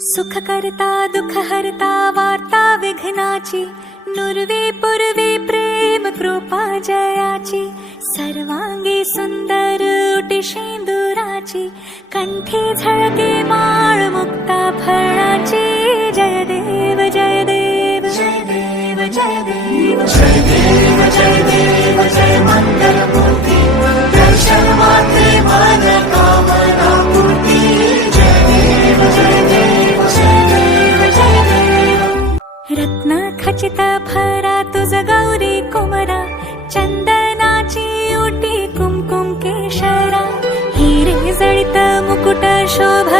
सुख करता दुःख हरता वार्ता विघ्नाची, नुरवी पूर्वी प्रेम कृपा जयाची, सर्वांगी सुंदर उटी शेंदुराची, कंठी झळके माळ मुक्ता फळाची. जय देव जय देव जय देव जय देव जय देव जय देव जय मंगल मूर्ती, दर्शन मात्रे मन कामना पूर्ती. जय देव जय देव जय देव जय देव. रत्न खचित भरा तुझ गौरी कुमरा, चंदनाची उटी कुमकुम केशरा, हिरे जळित मुकुट शोभ